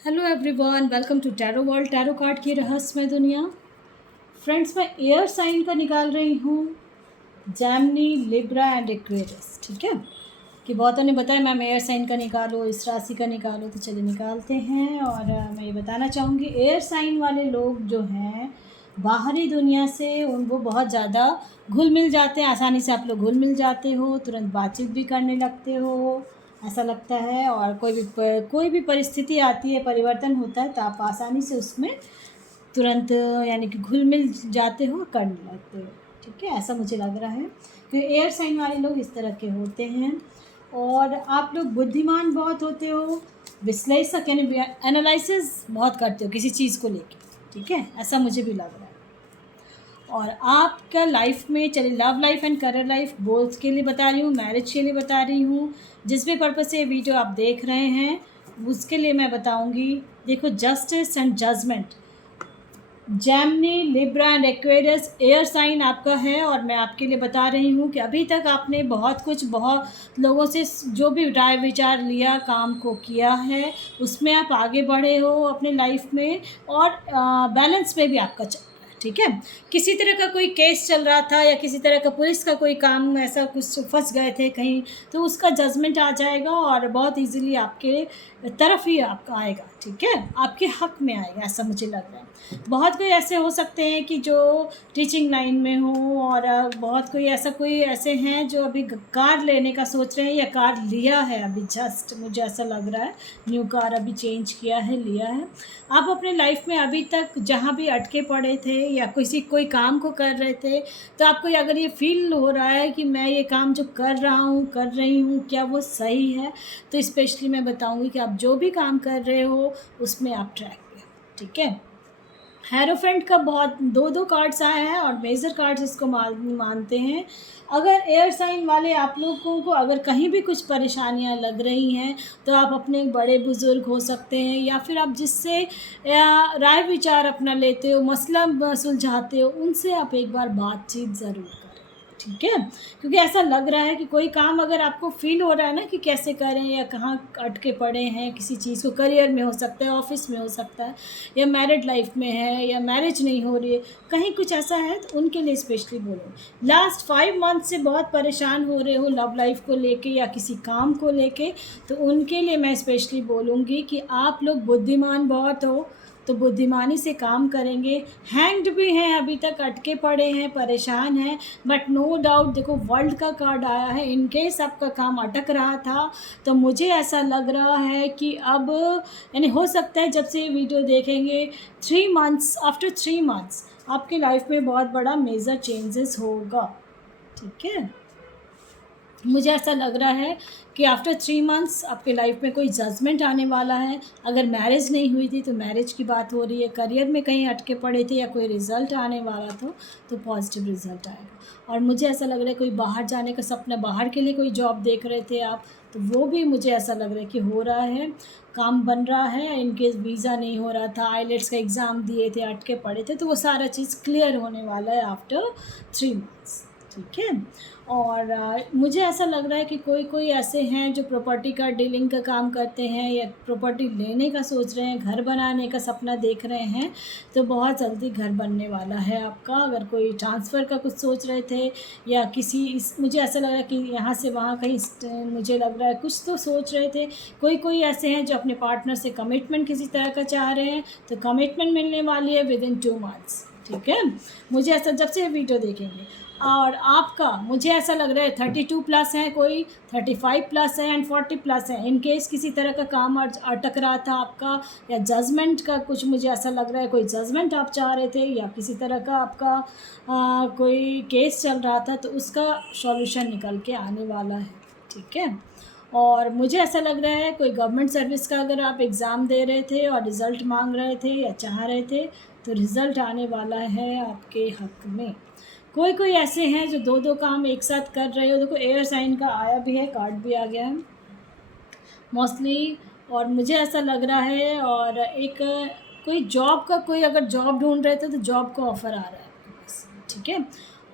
Hello everyone, welcome to tarot world. Tarot card की रहस्यमय दुनिया। फ्रेंड्स, मैं एयर साइन का निकाल रही हूँ, जैमिनी, लिब्रा एंड एक्वेरियस। ठीक है, कि बहुतों ने बताया मैम एयर साइन का निकालो, इस राशि का निकालो, तो चलिए निकालते हैं। और मैं ये बताना चाहूँगी, एयर साइन वाले लोग जो हैं बाहरी दुनिया से वो बहुत ज़्यादा घुल मिल जाते हैं। आसानी से आप लोग घुल मिल जाते हो, तुरंत बातचीत भी करने लगते हो, ऐसा लगता है। और कोई भी परिस्थिति आती है, परिवर्तन होता है, तो आप आसानी से उसमें तुरंत यानी कि घुल मिल जाते हो, करने लगते हो। ठीक है, ऐसा मुझे लग रहा है कि एयर साइन वाले लोग इस तरह के होते हैं। और आप लोग बुद्धिमान बहुत होते हो, विश्लेषक यानी एनालिसिस बहुत करते हो किसी चीज़ को लेके। ठीक है, ऐसा मुझे भी लग रहा है। और आपका लाइफ में, चलिए love life and career life both के लिए बता रही हूँ, मैरिज के लिए बता रही हूँ, जिस भी पर्पज़ से ये वीडियो आप देख रहे हैं उसके लिए मैं बताऊँगी। देखो, justice and judgement, Gemini, Libra and Aquarius air sign आपका है। और मैं आपके लिए बता रही हूँ कि अभी तक आपने बहुत लोगों से जो भी राय विचार लिया, काम को किया है, उसमें आप आगे बढ़े हो अपने लाइफ में। और बैलेंस में भी आपका चल रहा है। ठीक है, किसी तरह का कोई केस चल रहा था या किसी तरह का पुलिस का कोई काम, ऐसा कुछ फंस गए थे कहीं, तो उसका जजमेंट आ जाएगा और बहुत इजीली आपके तरफ ही आपका आएगा। ठीक है, आपके हक में आएगा, ऐसा मुझे लग रहा है। बहुत कोई ऐसे हो सकते हैं कि जो टीचिंग लाइन में हो, और बहुत कोई ऐसे हैं जो अभी कार लेने का सोच रहे हैं या कार लिया है अभी, जस्ट मुझे ऐसा लग रहा है न्यू कार अभी चेंज किया है, लिया है। आप अपने लाइफ में अभी तक जहाँ भी अटके पड़े थे या कोई काम को कर रहे थे, तो आपको अगर ये फील हो रहा है कि मैं ये काम जो कर रहा हूँ, कर रही हूँ, क्या वो सही है, तो स्पेशली मैं बताऊँगी कि आप जो भी काम कर रहे हो उसमें आप ट्रैक पे। ठीक है, हेरोफेंट का बहुत दो कार्ड्स आए हैं और मेजर कार्ड्स इसको मानते हैं। अगर एयर साइन वाले आप लोगों को अगर कहीं भी कुछ परेशानियां लग रही हैं, तो आप अपने बड़े बुज़ुर्ग हो सकते हैं या फिर आप जिससे राय विचार अपना लेते हो, मसला सुलझाते हो, उनसे आप एक बार बातचीत ज़रूर करें। ठीक है, क्योंकि ऐसा लग रहा है कि कोई काम अगर आपको फील हो रहा है ना कि कैसे करें या कहाँ अटके पड़े हैं किसी चीज़ को, करियर में हो सकता है, ऑफिस में हो सकता है, या मैरिड लाइफ में है, या मैरिज नहीं हो रही है, कहीं कुछ ऐसा है, तो उनके लिए स्पेशली बोलो। लास्ट 5 मंथ से बहुत परेशान हो रहे हो लव लाइफ को लेके या किसी काम को लेके, तो उनके लिए मैं स्पेशली बोलूँगी कि आप लोग बुद्धिमान बहुत हो, तो बुद्धिमानी से काम करेंगे। हैंग्ड भी हैं, अभी तक अटके पड़े हैं, परेशान हैं, बट नो डाउट, देखो वर्ल्ड का कार्ड आया है, इनकेस आपका काम अटक रहा था, तो मुझे ऐसा लग रहा है कि अब यानी हो सकता है जब से ये वीडियो देखेंगे 3 मंथ्स, आफ्टर 3 मंथ्स आपके लाइफ में बहुत बड़ा मेजर चेंजेस होगा। ठीक है, मुझे ऐसा लग रहा है कि आफ्टर 3 मंथ्स आपके लाइफ में कोई जजमेंट आने वाला है। अगर मैरिज नहीं हुई थी तो मैरिज की बात हो रही है, करियर में कहीं अटके पड़े थे या कोई रिज़ल्ट आने वाला था, तो पॉजिटिव रिज़ल्ट आएगा। और मुझे ऐसा लग रहा है कोई बाहर जाने का सपना, बाहर के लिए कोई जॉब देख रहे थे आप, तो वो भी मुझे ऐसा लग रहा है कि हो रहा है, काम बन रहा है। इनकेस वीज़ा नहीं हो रहा था, आईलेट्स का एग्ज़ाम दिए थे, अटके पड़े थे, तो वो सारा चीज़ क्लियर होने वाला है आफ्टर 3 मंथ्स। ठीक है, और मुझे ऐसा लग रहा है कि कोई ऐसे हैं जो प्रॉपर्टी का डीलिंग का काम करते हैं या प्रॉपर्टी लेने का सोच रहे हैं, घर बनाने का सपना देख रहे हैं, तो बहुत जल्दी घर बनने वाला है आपका। अगर कोई ट्रांसफ़र का कुछ सोच रहे थे या मुझे ऐसा लग रहा है कि यहाँ से वहाँ कहीं, मुझे लग रहा है कुछ तो सोच रहे थे। कोई ऐसे हैं जो अपने पार्टनर से कमिटमेंट किसी तरह का चाह रहे हैं, तो कमिटमेंट मिलने वाली है विदिन 2 मंथ्स। ठीक है, मुझे ऐसा जब से वीडियो देखेंगे। और आपका मुझे ऐसा लग रहा है 32+ है, कोई 35+ है एंड 40+ है। इन केस किसी तरह का काम अटक रहा था आपका, या जजमेंट का कुछ, मुझे ऐसा लग रहा है कोई जजमेंट आप चाह रहे थे, या किसी तरह का आपका कोई केस चल रहा था, तो उसका सॉल्यूशन निकल के आने वाला है। ठीक है, और मुझे ऐसा लग रहा है कोई गवर्नमेंट सर्विस का अगर आप एग्ज़ाम दे रहे थे और रिज़ल्ट मांग रहे थे या चाह रहे थे, तो रिज़ल्ट आने वाला है आपके हक़ में। कोई ऐसे हैं जो दो काम एक साथ कर रहे हो। देखो एयर साइन का आया भी है, कार्ड भी आ गया है मोस्टली। और मुझे ऐसा लग रहा है, और एक कोई जॉब का, कोई अगर जॉब ढूंढ रहे थे तो जॉब का ऑफ़र आ रहा है आपके पास। ठीक है,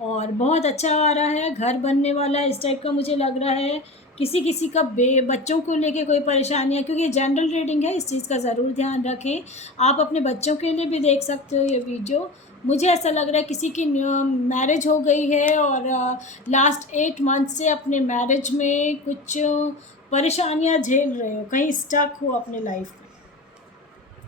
और बहुत अच्छा आ रहा है, घर बनने वाला है, इस टाइप का मुझे लग रहा है। किसी किसी का बच्चों को लेके कोई परेशानियाँ, क्योंकि ये जनरल रीडिंग है, इस चीज़ का ज़रूर ध्यान रखें। आप अपने बच्चों के लिए भी देख सकते हो ये वीडियो। मुझे ऐसा लग रहा है किसी की मैरिज हो गई है और लास्ट 8 मंथ से अपने मैरिज में कुछ परेशानियाँ झेल रहे हो, कहीं स्टक हो अपने लाइफ में।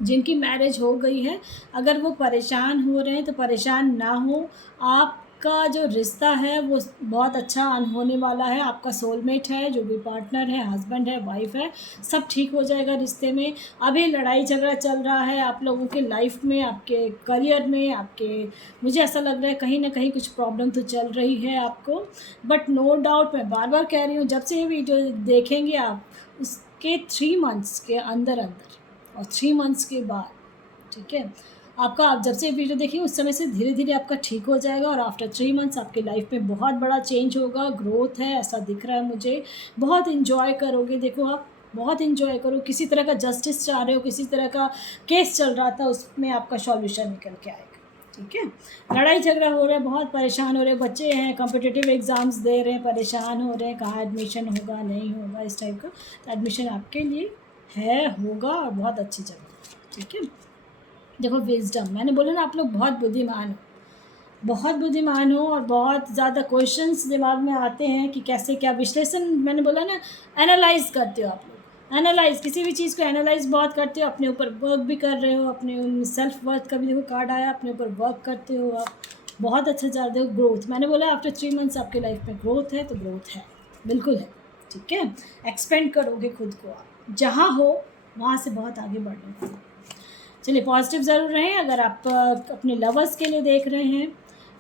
जिनकी मैरिज हो गई है, अगर वो परेशान हो रहे हैं तो परेशान ना हो। आपका जो रिश्ता है वो बहुत अच्छा होने वाला है। आपका सोलमेट है, जो भी पार्टनर है, हस्बैंड है, वाइफ है, सब ठीक हो जाएगा रिश्ते में। अभी लड़ाई झगड़ा चल रहा है आप लोगों के लाइफ में, आपके करियर में, आपके, मुझे ऐसा लग रहा है कहीं ना कहीं कुछ प्रॉब्लम तो चल रही है आपको। बट नो डाउट, मैं बार बार कह रही हूँ, जब से ये वीडियो देखेंगे आप, उसके 3 मंथ्स के अंदर अंदर और 3 मंथ्स के बाद, ठीक है, आपका, आप जब से वीडियो देखिए उस समय से धीरे धीरे आपका ठीक हो जाएगा और आफ्टर 3 मंथ्स आपकी लाइफ में बहुत बड़ा चेंज होगा, ग्रोथ है, ऐसा दिख रहा है मुझे। बहुत इन्जॉय करोगे, देखो आप बहुत इन्जॉय करो। किसी तरह का जस्टिस चाह रहे हो, किसी तरह का केस चल रहा था, उसमें आपका सॉल्यूशन निकल के आएगा, ठीक है। लड़ाई झगड़ा हो रहा है, बहुत परेशान हो रहे हैं, बच्चे हैं कॉम्पिटिटिव एग्ज़ाम्स दे रहे हैं, परेशान हो रहे हैं, कहाँ एडमिशन होगा नहीं होगा इस टाइप का, तो एडमिशन आपके लिए है, होगा, और बहुत अच्छी जगह, ठीक है। देखो विजडम, मैंने बोला ना आप लोग बहुत बुद्धिमान हो, बहुत बुद्धिमान हो, और बहुत ज़्यादा क्वेश्चंस दिमाग में आते हैं कि कैसे क्या विश्लेषण, मैंने बोला ना, एनालाइज करते हो आप लोग, एनालाइज, किसी भी चीज़ को एनालाइज बहुत करते हो, अपने ऊपर वर्क भी कर रहे हो, अपने सेल्फ वर्थ का भी देखो कार्ड आया, अपने ऊपर वर्क करते हो आप, बहुत अच्छा चाहते हो। ग्रोथ, मैंने बोला आफ्टर 3 मंथ्स आपके लाइफ में ग्रोथ है, तो ग्रोथ है, बिल्कुल है, ठीक है। एक्सपेंड करोगे खुद को, आप जहाँ हो वहाँ से बहुत आगे बढ़ने को। चलिए पॉजिटिव ज़रूर रहें। अगर आप अपने लवर्स के लिए देख रहे हैं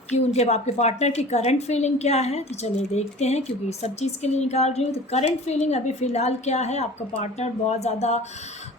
कि उनके आपके पार्टनर की करंट फीलिंग क्या है, तो चलिए देखते हैं, क्योंकि सब चीज़ के लिए निकाल रही हूँ। तो करंट फीलिंग अभी फ़िलहाल क्या है, आपका पार्टनर बहुत ज़्यादा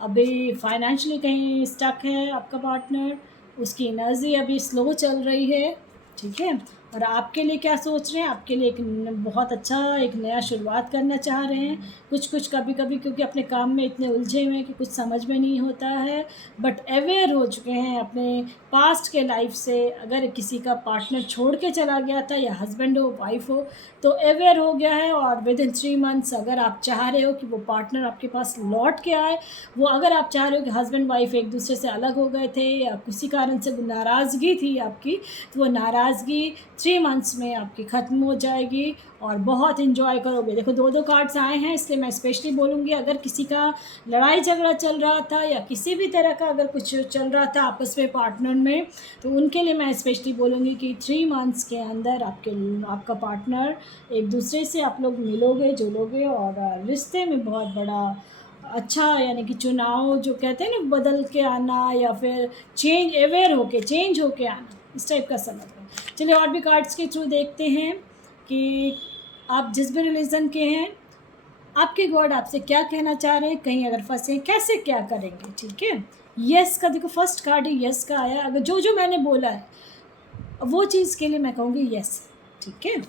अभी फाइनेंशियली कहीं स्टक है, आपका पार्टनर, उसकी एनर्जी अभी स्लो चल रही है, ठीक है। और आपके लिए क्या सोच रहे हैं, आपके लिए एक बहुत अच्छा एक नया शुरुआत करना चाह रहे हैं। कुछ कभी कभी क्योंकि अपने काम में इतने उलझे हुए हैं कि कुछ समझ में नहीं होता है, बट अवेयर हो चुके हैं अपने पास्ट के लाइफ से। अगर किसी का पार्टनर छोड़ के चला गया था, या हस्बैंड हो, वाइफ हो, तो अवेयर हो गया है। और विद इन 3 मंथ्स अगर आप चाह रहे हो कि वो पार्टनर आपके पास लौट के आए, वो अगर आप चाह रहे हो कि हस्बैंड वाइफ एक दूसरे से अलग हो गए थे या किसी कारण से नाराज़गी थी आपकी, तो वो नाराज़गी 3 मंथ्स में आपकी ख़त्म हो जाएगी और बहुत इन्जॉय करोगे। देखो 2-2 कार्ड्स आए हैं, इसलिए मैं स्पेशली बोलूँगी, अगर किसी का लड़ाई झगड़ा चल रहा था या किसी भी तरह का अगर कुछ चल रहा था आपस में पार्टनर में, तो उनके लिए मैं स्पेशली बोलूँगी कि 3 मंथ्स के अंदर आपका पार्टनर एक दूसरे से आप लोग मिलोगे, जुलोगे और रिश्ते में बहुत बड़ा अच्छा, यानी कि चुनाव जो कहते हैं ना, बदल के आना या फिर चेंज, अवेयर होके चेंज होके आना, इस टाइप का समझ लो। चलिए और भी कार्ड्स के थ्रू देखते हैं कि आप जिस भी रिलीजन के हैं, आपके गॉड आपसे क्या कहना चाह रहे हैं, कहीं अगर फंसे कैसे क्या करेंगे, ठीक है। यस का देखो फर्स्ट कार्ड ही यस का आया। अगर जो जो मैंने बोला है वो चीज़ के लिए मैं कहूँगी यस, ठीक है।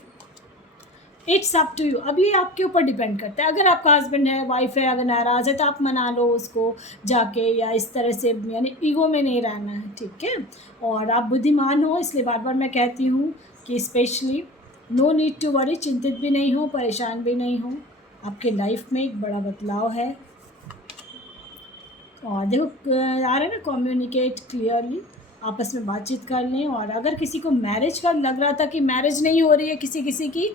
इट्स अप टू यू, अब ये आपके ऊपर डिपेंड करता है। अगर आपका हस्बैंड है, वाइफ है, अगर नाराज़ है तो आप मना लो उसको जाके, या इस तरह से, यानी ईगो में नहीं रहना है, ठीक है। और आप बुद्धिमान हो, इसलिए बार बार मैं कहती हूँ कि specially no need to worry, चिंतित भी नहीं हो, परेशान भी नहीं हो। आपके लाइफ में एक बड़ा बदलाव है। और देखो आ रहा है ना, कम्युनिकेट क्लियरली, आपस में बातचीत कर लें। और अगर किसी को मैरिज का लग रहा था कि मैरिज नहीं हो रही है किसी किसी की,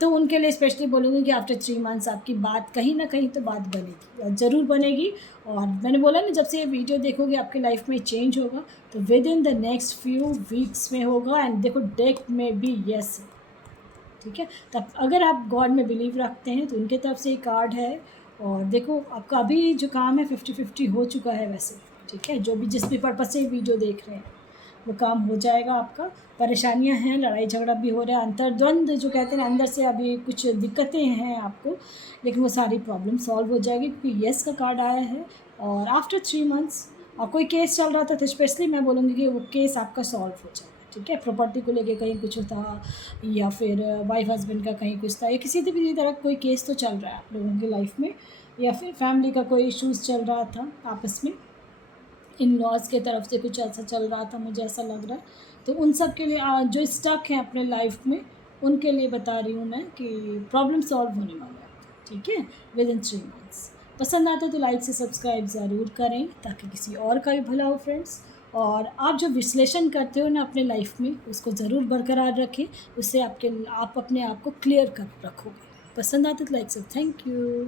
तो उनके लिए स्पेशली बोलूँगी कि आफ्टर 3 मंथ्स आपकी बात कहीं ना कहीं तो बात बनेगी, ज़रूर बनेगी। और मैंने बोला ना, जब से ये वीडियो देखोगे आपकी लाइफ में चेंज होगा, तो with in the next few weeks में होगा। एंड देखो डेक में भी यस, ठीक है। तब अगर आप गॉड में बिलीव रखते हैं तो उनके तरफ से ये कार्ड है। और देखो आपका अभी जो काम है 50-50 हो चुका है वैसे, ठीक है। जो भी जिस भी पर्पज़ से वीडियो देख रहे हैं वो काम हो जाएगा आपका। परेशानियां हैं, लड़ाई झगड़ा भी हो रहा है, अंतर्द्वंद जो कहते हैं अंदर से अभी कुछ दिक्कतें हैं आपको, लेकिन वो सारी प्रॉब्लम सॉल्व हो जाएगी क्योंकि येस का कार्ड आया है। और आफ्टर 3 मंथ्स और कोई केस चल रहा था तो स्पेशली मैं बोलूँगी कि वो केस आपका सॉल्व हो जाएगा, ठीक है। प्रॉपर्टी को लेके कहीं कुछ था, या फिर वाइफ हस्बैंड का कहीं कुछ था, या किसी भी तरह कोई केस तो चल रहा है आप लोगों की लाइफ में, या फिर फैमिली का कोई इश्यूज़ चल रहा था आपस में, इन लॉज के तरफ से कुछ ऐसा चल रहा था, मुझे ऐसा लग रहा है। तो उन सब के लिए जो स्टक हैं अपने लाइफ में, उनके लिए बता रही हूँ मैं कि प्रॉब्लम सॉल्व होने वाला है। ठीक है, विद इन 3 मंथ्स। पसंद आता तो लाइक से सब्सक्राइब ज़रूर करें ताकि किसी और का भी भला हो फ्रेंड्स। और आप जो विश्लेषण करते हो ना अपने लाइफ में, उसको ज़रूर बरकरार रखें, उससे आप अपने आप को क्लियर कर रखोगे। पसंद आता तो लाइक से थैंक यू।